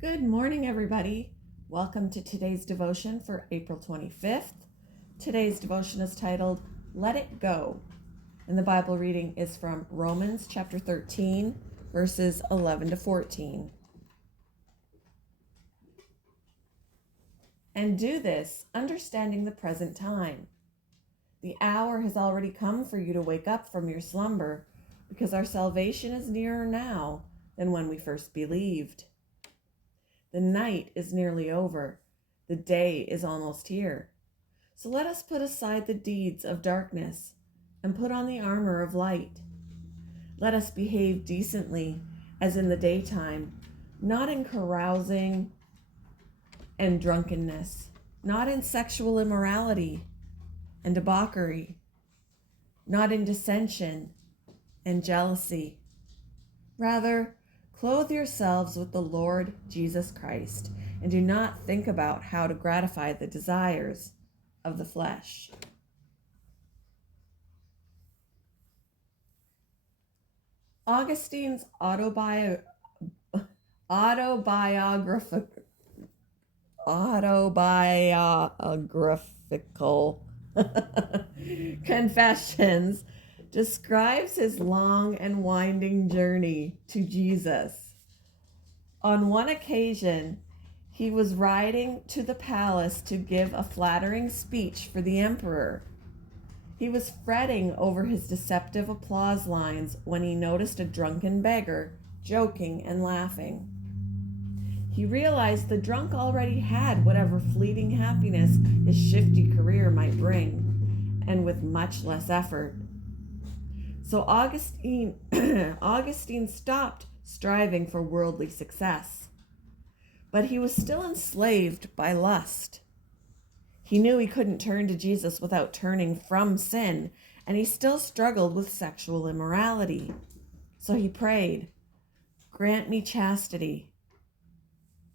Good morning, everybody. Welcome to today's devotion for April 25th. Today's devotion is titled, Let It Go. And the Bible reading is from Romans chapter 13, verses 11 to 14. And do this, understanding the present time. The hour has already come for you to wake up from your slumber, because our salvation is nearer now than when we first believed. The night is nearly over. The day is almost here. So let us put aside the deeds of darkness and put on the armor of light. Let us behave decently as in the daytime, not in carousing and drunkenness, not in sexual immorality and debauchery, not in dissension and jealousy. Rather, clothe yourselves with the Lord Jesus Christ, and do not think about how to gratify the desires of the flesh. Augustine's autobiographical Confessions describes his long and winding journey to Jesus. On one occasion, he was riding to the palace to give a flattering speech for the emperor. He was fretting over his deceptive applause lines when he noticed a drunken beggar joking and laughing. He realized the drunk already had whatever fleeting happiness his shifty career might bring, and with much less effort. So Augustine stopped striving for worldly success. But he was still enslaved by lust. He knew he couldn't turn to Jesus without turning from sin, and he still struggled with sexual immorality. So he prayed, "Grant me chastity,"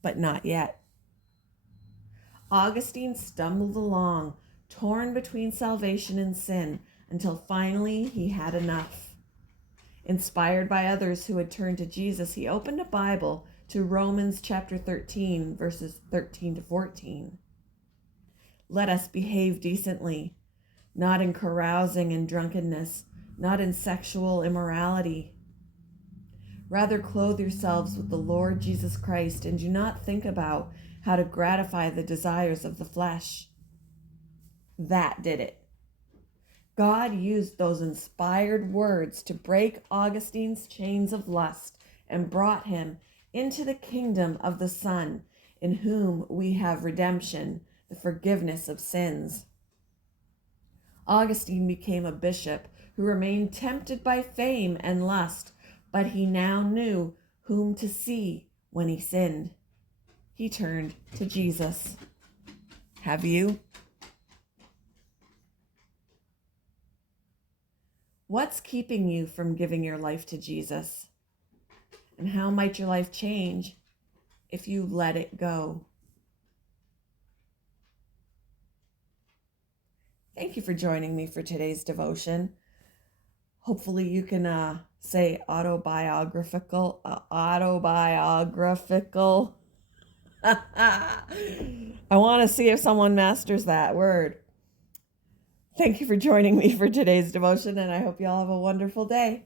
but not yet. Augustine stumbled along, torn between salvation and sin, until finally he had enough. Inspired by others who had turned to Jesus, he opened a Bible to Romans chapter 13, verses 13 to 14. Let us behave decently, not in carousing and drunkenness, not in sexual immorality. Rather, clothe yourselves with the Lord Jesus Christ, and do not think about how to gratify the desires of the flesh. That did it. God used those inspired words to break Augustine's chains of lust and brought him into the kingdom of the Son, in whom we have redemption, the forgiveness of sins. Augustine became a bishop who remained tempted by fame and lust, but he now knew whom to see when he sinned. He turned to Jesus. Have you? What's keeping you from giving your life to Jesus? And how might your life change if you let it go? Thank you for joining me for today's devotion. Hopefully you can say autobiographical. I want to see if someone masters that word. Thank you for joining me for today's devotion, and I hope you all have a wonderful day.